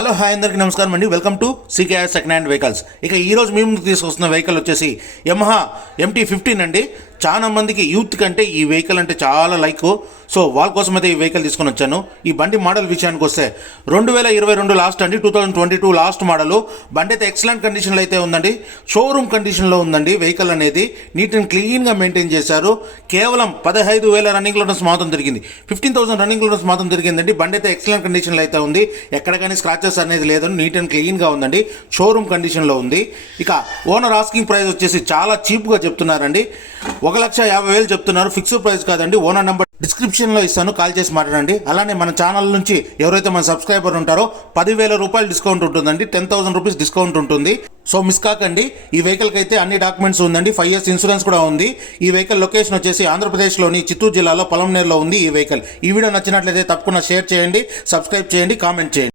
Hello hi అందరికీ నమస్కారం అండి. Welcome to CKR second hand vehicles. ఇక ఈరోజు మేము తీసుకొస్తున్న వెహికల్ వచ్చేసి యమహా MT-15 అండి. చాలా మందికి యూత్ కంటే ఈ వెహికల్ అంటే చాలా లైక్. సో వాళ్ళ కోసం అయితే ఈ వెహికల్ తీసుకొని వచ్చాను. ఈ బండి మోడల్ విషయానికి వస్తే 2022 లాస్ట్ అండి, 2022 లాస్ట్ మోడల్. బండి అయితే ఎక్సలెంట్ కండిషన్లో అయితే ఉందండి. షోరూమ్ కండిషన్లో ఉందండి. వెహికల్ అనేది నీట్ అండ్ క్లీన్గా మెయింటైన్ చేశారు. కేవలం 15,000 రన్నింగ్ కిలోమీటర్స్ మాత్రం తిరిగింది. 15,000 రన్నింగ్ కిలోమీటర్స్ మాత్రం తిరిగిందండి. బండి అయితే ఎక్సలెంట్ కండిషన్లో అయితే ఉంది. ఎక్కడ కానీ స్క్రాచెస్ అనేది లేదని నీట్ అండ్ క్లీన్గా ఉందండి. షోరూమ్ కండిషన్లో ఉంది. ఇక ఓనర్ ఆస్కింగ్ ప్రైస్ వచ్చేసి చాలా చీప్గా చెప్తున్నారండి. 1,50,000 చెప్తున్నారు. ఫిక్స్డ్ ప్రైస్ కాదండి. ఓనర్ నెంబర్ డిస్క్రిప్షన్లో ఇస్తాను, కాల్ చేసి మాట్లాడండి. అలానే మన ఛానల్ నుంచి ఎవరైతే మన సబ్స్క్రైబర్ ఉంటారో 10,000 రూపాయలు డిస్కౌంట్ ఉంటుందండి. 10,000 రూపీస్ డిస్కౌంట్ ఉంటుంది. సో మిస్ కాకండి. ఈ వెహికల్కి అయితే అన్ని డాక్యుమెంట్స్ ఉందండి. 5 years ఇన్సూరెన్స్ కూడా ఉంది. ఈ వెహికల్ లొకేషన్ వచ్చేసి ఆంధ్రప్రదేశ్లోని చిత్తూరు జిల్లాలో పొలంనేరులో ఉంది ఈ వెహికల్. ఈ వీడియో నచ్చినట్లయితే తప్పకుండా షేర్ చేయండి, సబ్స్క్రైబ్ చేయండి, కామెంట్ చేయండి.